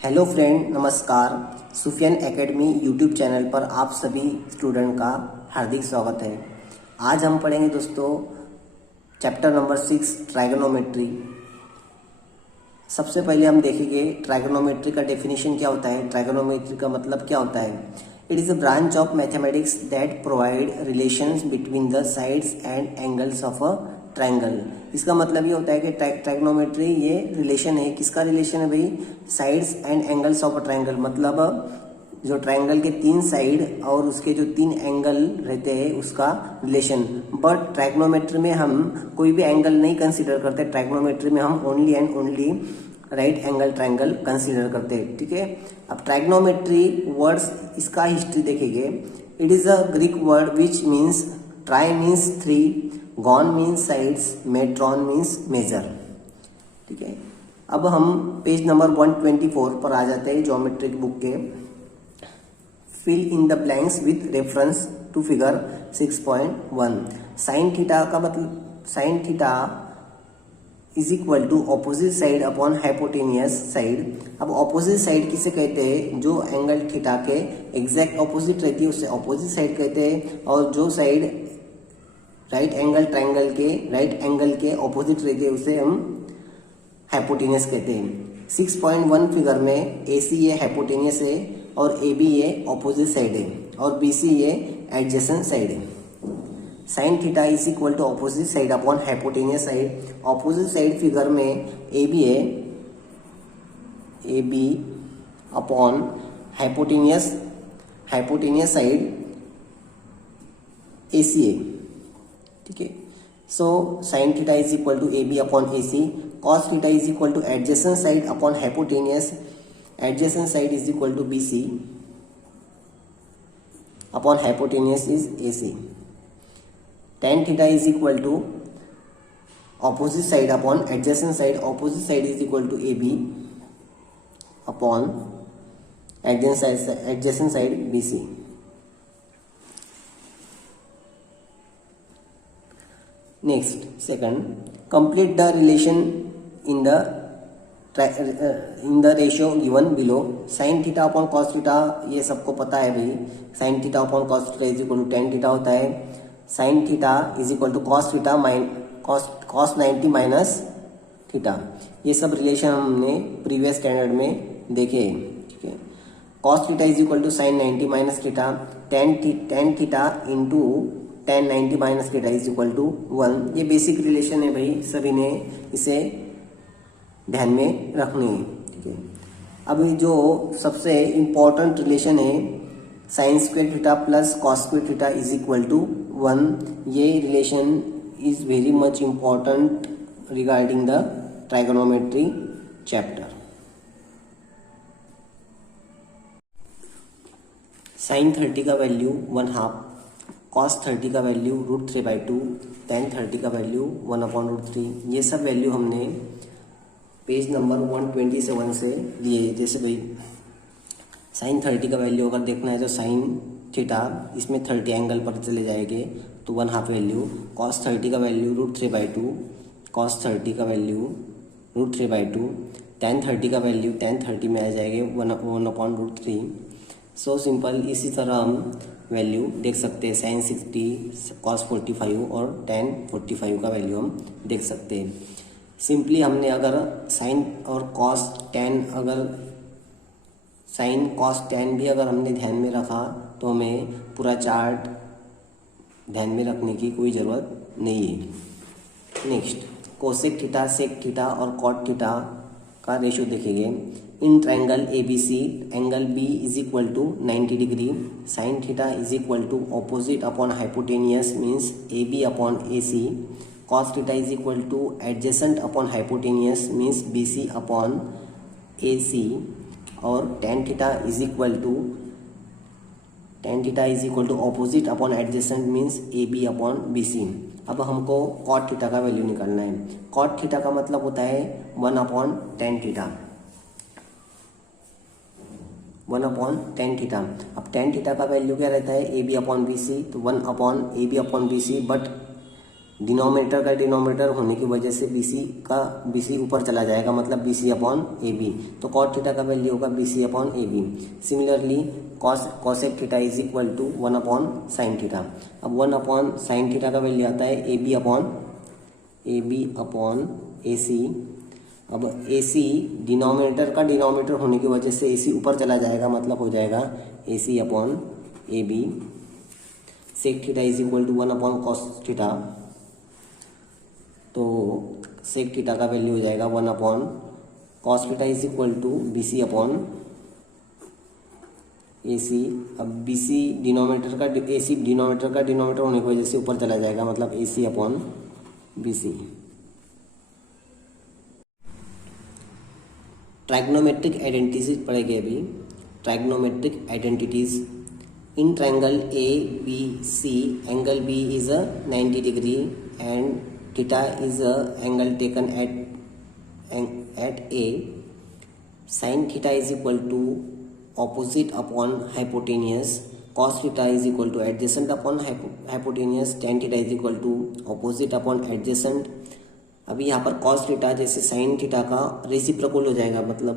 Hello friend, नमस्कार। Sufiyan academy YouTube channel पर आप सभी स्टूडेंट का हार्दिक स्वागत है। आज हम पढ़ेंगे दोस्तों चैप्टर नंबर 6 ट्राइगोनोमेट्री। सबसे पहले हम देखेंगे ट्राइगोनोमेट्री का डेफिनेशन क्या होता है, ट्राइगोनोमेट्री का मतलब क्या होता है। It is a branch of mathematics that provide relations between the sides and angles of a triangle. इसका मतलब ये होता है कि ट्राइगोनोमेट्री ये रिलेशन है। किसका रिलेशन है भाई? Sides and angles of a triangle. मतलब जो ट्राइंगल के 3 साइड और उसके जो 3 एंगल रहते हैं उसका रिलेशन। बट ट्राइगोनोमेट्री में हम कोई भी एंगल नहीं कंसीडर करते। ट्राइगोनोमेट्री में हम only and only right angle triangle consider करते हैं। ठीक है। अब ट्राइगोनोमेट्री वर्ड्स, इसका हिस्ट्री देखेंगे। It is a Greek word which means tri means 3, gon means sides, metron means measure. ठीक है। अब हम पेज नंबर 124 पर आ जाते हैं ज्योमेट्रिक बुक के। Fill in the blanks with reference to figure 6.1। Sine theta का मतलब, sine theta is equal to opposite side upon hypotenuse side. अब ऑपोजिट साइड किसे कहते हैं? जो एंगल थीटा के एग्जैक्ट ऑपोजिट रहती है उसे ऑपोजिट साइड कहते हैं, और जो साइड राइट एंगल ट्राइंगल के राइट एंगल के ऑपोजिट रहती है उसे हम हाइपोटेनियस कहते हैं। 6.1 फिगर में AC ये हाइपोटेनियस है और AB ये ऑपोजिट साइड है और BC ये एडजेसेंट साइड है। Sine theta is equal to opposite side upon hypotenuse side. Opposite side figure में AB है, AB upon hypotenuse side AC है। ठीक है। So sine theta is equal to AB upon AC। Cos theta is equal to adjacent side upon hypotenuse. Adjacent side is equal to BC upon hypotenuse is AC। tan theta is equal to opposite side upon adjacent side. Opposite side is equal to AB upon adjacent side BC। Next second, complete the relation in the ratio given below. Sine theta upon cos theta ये सबको पता है भाई। Sine theta upon cos theta is equal to tan theta होता है। Sine theta is equal to cos theta cos 90 minus theta. ये सब relation हमने प्रीवियस स्टैंडर्ड में देखे। ठीक है। Cos theta is equal to sine 90 minus theta. tan theta into tan 90 minus theta is equal to 1। ये बेसिक रिलेशन है भाई, सभी ने इसे ध्यान में रखनी है। ठीक है। अभी जो सबसे इम्पोर्टेंट रिलेशन है sine square theta plus cos square theta is equal to 1। ये relation is very much important regarding the trigonometry chapter. Sine 30 का वैल्यू 1/2, कॉस 30 का वैल्यू √3/2, tan 30 का वैल्यू 1/√3। ये सब वैल्यू हमने पेज नंबर 127 से लिए। जैसे भाई साइन 30 का वैल्यू अगर देखना है तो साइन थीटा इसमें 30 एंगल पर चले जाएंगे तो 1/2 वैल्यू। कॉस 30 का वैल्यू √3/2, कॉस 30 का वैल्यू √3/2। tan 30 का वैल्यू tan 30 में आ जाएंगे 1/√3। So simple. इसी तरह हम वैल्यू देख सकते हैं साइन 60, कॉस 45 और tan 45 का वैल्यू हम देख सकते हैं। सिंपली हमने अगर साइन और कॉस tan, अगर साइन कॉस tan भी अगर हमने ध्यान में रखा तो हमें पूरा चार्ट ध्यान में रखने की कोई ज़रूरत नहीं है। Next, cosec theta, sec theta और कॉट थीटा का रेशियो देखेंगे। In triangle ABC angle B is equal to 90 degree. Sine theta is equal to opposite upon hypotenuse means AB upon AC। Cos theta is equal to adjacent upon hypotenuse means BC upon AC। और tan theta is equal to opposite upon adjacent means AB upon BC। अब हमको cot theta का value निकालना है। Cot theta का मतलब होता है 1/tan थीटा, 1/tan थीटा। अब tan थीटा का वैल्यू क्या रहता है? AB अपॉन BC, तो 1/AB upon BC। But denominator का डिनोमिनेटर होने की वजह से BC ऊपर चला जाएगा, मतलब BC अपॉन AB। तो कॉट थीटा का वैल्यू होगा BC upon AB। Similarly cosec theta is equal to 1 upon sine theta. अब 1 अपॉन साइन थीटा का वैल्यू आता है AB अपॉन AC। अब AC डिनोमिनेटर का डिनोमिनेटर होने की वजह से AC ऊपर चला जाएगा, मतलब हो जाएगा AC upon AB। Sec theta is equal to 1 upon cos theta. तो सेक थीटा का वैल्यू हो जाएगा 1 upon cos theta is equal to BC upon AC। अब AC डिनोमिनेटर का डिनोमिनेटर होने की वजह से ऊपर चला जाएगा, मतलब AC upon BC। Trigonometric identities पढ़ेंगे अभी। Trigonometric identities in triangle ABC, angle B is a 90 degree and theta is a angle taken at A. Sin theta is equal to opposite upon hypotenuse. Cos theta is equal to adjacent upon hypotenuse. Tan theta is equal to opposite upon adjacent. अभी यहाँ पर cos theta जैसे sin theta का reciprocal हो जाएगा, मतलब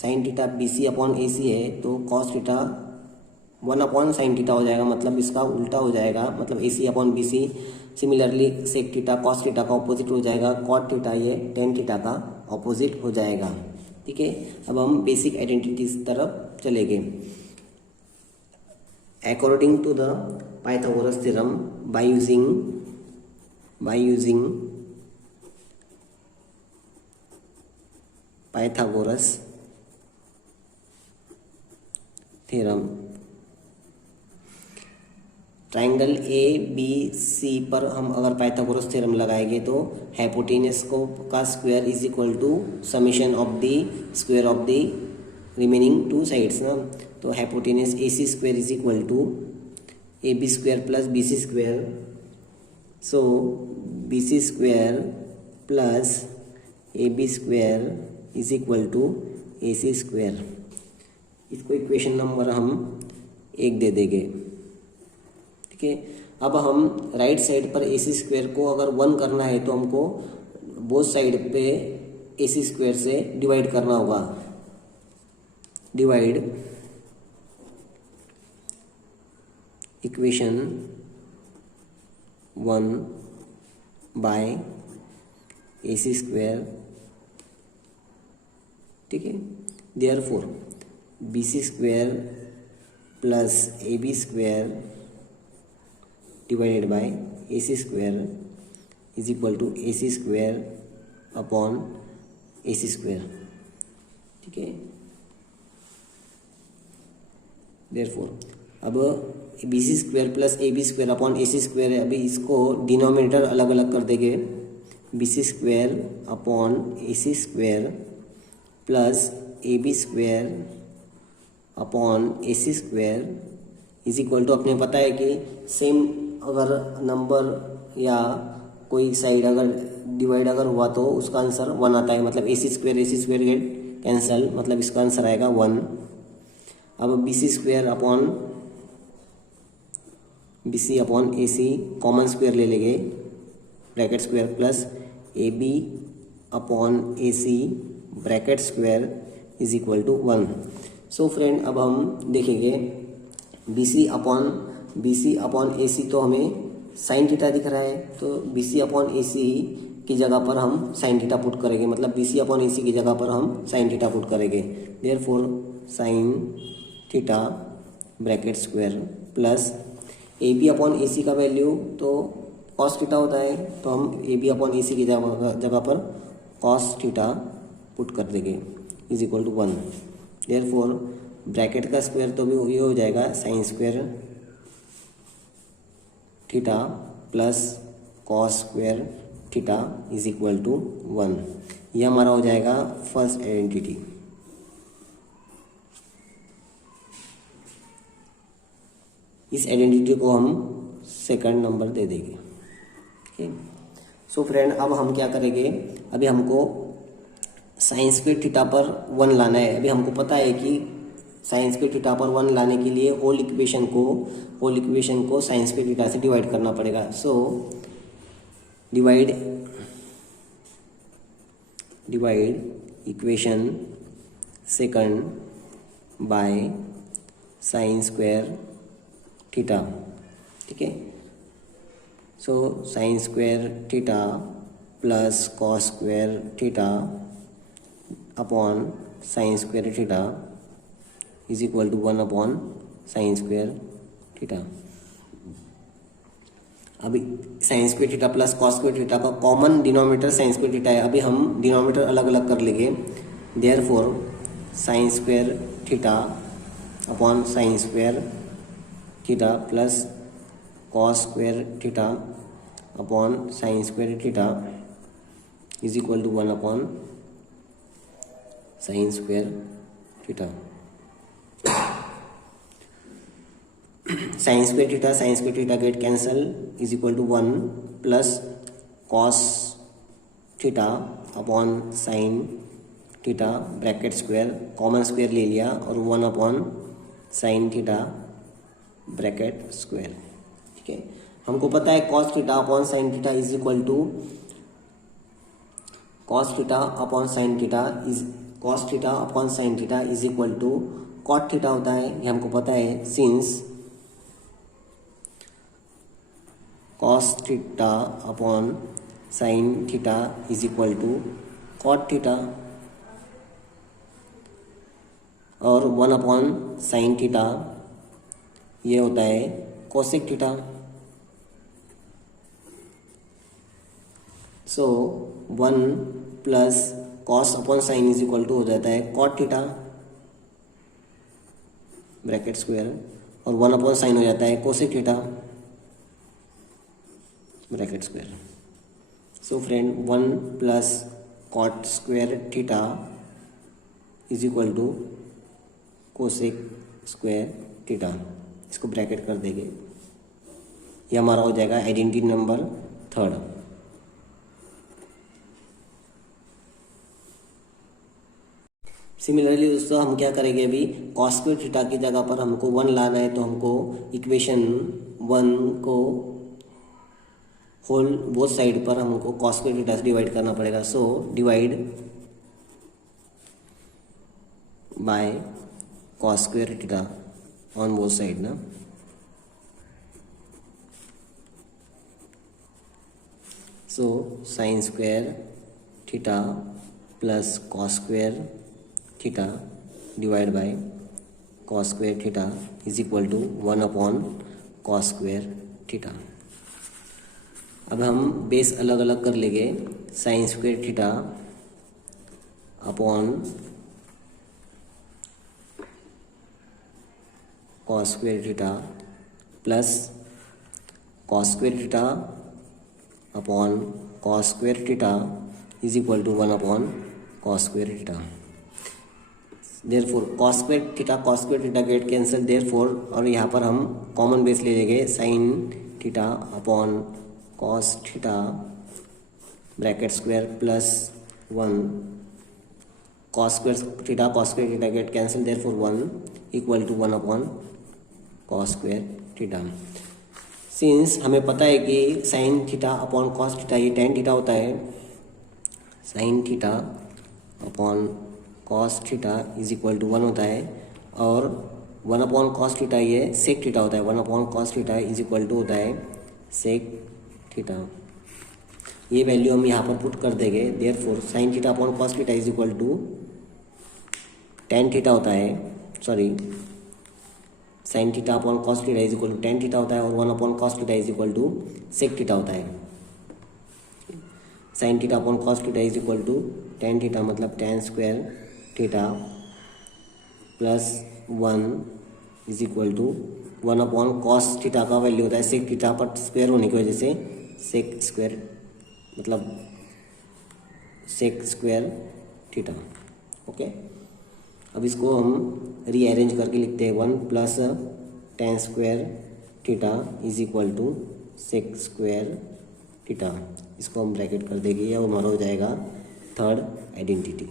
sin theta BC upon AC है तो cos theta 1 upon sine theta हो जाएगा, मतलब इसका उल्टा हो जाएगा, मतलब AC upon BC। Similarly sec theta cos theta का ऑपोजिट हो जाएगा, कॉट थीटा ये टेन थीटा का ऑपोजिट हो जाएगा। ठीक है, अब हम बेसिक आइडेंटिटीज तरफ चलेंगे। According to the Pythagoras theorem by using Pythagoras theorem, triangle ABC पर हम अगर पाइथागोरस थ्योरम लगाएंगे तो हाइपोटेनस का square is equal to summation of the square of the remaining two sides ना। तो hypotenuse AC square is equal to AB square plus BC square. So BC square plus AB square is equal to AC square. इसको equation number हम 1 दे देंगे। ठीक है, अब हम राइट साइड पर AC स्क्वायर को अगर 1 करना है तो हमको बोथ साइड पे AC स्क्वायर से डिवाइड करना होगा। Divide equation 1 by AC square. ठीक है, therefore BC square plus AB square divided by AC square is equal to AC square upon AC square. ठीक है, देयरफॉर अब BC square plus AB square upon AC square है। अभी इसको denominator अलग अलग कर देंगे। BC square upon AC square plus AB square upon AC square is equal to, अपने पता है कि सेम अगर नंबर या कोई साइड अगर डिवाइड अगर हुआ तो उसका आंसर 1 आता है, मतलब AC स्क्वायर गेट कैंसल, मतलब इसका आंसर आएगा 1। अब BC square upon AC common square ले लेंगे, bracket square plus AB upon AC bracket square is equal to 1। So friend, अब हम देखेंगे BC अपॉन AC तो हमें साइन थीटा दिख रहा है, तो BC अपॉन AC की जगह पर हम साइन थीटा पुट करेंगे, मतलब BC अपॉन AC की जगह पर हम साइन थीटा पुट करेंगे। Therefore sine theta bracket square plus AB upon AC का वैल्यू तो कॉस थीटा होता है, तो हम AB अपॉन AC की जगह पर कॉस थीटा पुट कर देंगे is equal to 1। Therefore bracket का स्क्वायर तो भी ये हो जाएगा sine square theta plus cos square theta is equal to 1। यह हमारा हो जाएगा फर्स्ट आइडेंटिटी। इस आइडेंटिटी को हम सेकंड नंबर दे देंगे। ठीक है, सो फ्रेंड, अब हम क्या करेंगे, अभी हमको साइन स्क्वायर थीटा पर 1 लाना है। अभी हमको पता है कि साइन स्क्वायर थीटा पर 1 लाने के लिए होल इक्वेशन को साइन स्क्वायर थीटा से डिवाइड करना पड़ेगा। So divide equation second by sine square theta, ठीक है। So sine square theta plus cos square theta upon sine square theta is equal to 1 upon sine square theta. अभी sine square theta plus cos square theta का common denominator sine square theta है। अभी हम denominator अलग अलग कर लेंगे। Therefore sine square theta upon sine square theta plus cos square theta upon sine square theta is equal to 1 upon sine square theta. Sine square theta get cancel is equal to 1 plus cos theta upon sine theta bracket square common square ले लिया और 1 upon sine theta bracket square, ठीक है। हमको पता है cos theta upon sine theta is equal to cos theta upon sine theta is equal to cot theta होता है, ये हमको पता है। Since cos theta upon sine theta is equal to cot theta और 1 अपॉन साइन थीटा ये होता है cosec theta. So 1 plus cos upon sine is equal to हो जाता है कॉट थीटा ब्रैकेट स्क्वायर और 1 अपॉन साइन हो जाता है cosec theta bracket square. So friend 1 plus cot square theta is equal to cosec square theta, इसको bracket कर देंगे। ये हमारा हो जाएगा आइडेंटिटी नंबर 3। सिमिलरली दोस्तों हम क्या करेंगे, अभी कॉस स्क्वायर थीटा की जगह पर हमको 1 लाना है, तो हमको इक्वेशन 1 को होल बोथ साइड पर हमको कॉस स्क्वायर थीटा से डिवाइड करना पड़ेगा। So divide by cos square theta on both side ना। So sine square theta plus cos square theta divide by cos square theta is equal to 1 upon cos square theta. अब हम base अलग अलग कर लेंगे। Sine square theta upon cos square theta plus cos square theta upon cos square theta is equal to 1 upon cos square theta. Therefore cos square theta get cancel, therefore और यहाँ पर हम कॉमन बेस ले लेंगे sine theta upon cos theta bracket square plus 1 cos square theta get cancel, therefore 1 equal to 1 upon cos square theta. Since हमें पता है कि sine theta upon cos theta ये टेन थीटा होता है, sine theta upon cos theta is equal to 1 होता है और 1 अपॉन कॉस थीटा ये सेक थीटा होता है। 1 upon cos theta is equal to होता है सेक थीटा। ये वैल्यू हम यहाँ पर पुट कर देंगे। Therefore sine theta upon cos theta is equal to tan theta होता है, sorry sine theta upon cos theta is equal to tan theta होता है और 1 upon cos theta is equal to sec theta होता है। Sine theta upon cos theta is equal to tan theta मतलब tan square theta plus 1 is equal to 1 upon cos theta का value होता है sec theta, पर square होने की वजह से सेक स्क्वायर मतलब सेक स्क्वायर थीटा। ओके, अब इसको हम रीअरेंज करके लिखते हैं 1 plus tan square theta is equal to sec square theta. इसको हम ब्रैकेट कर देंगे या हमारा हो जाएगा थर्ड आइडेंटिटी।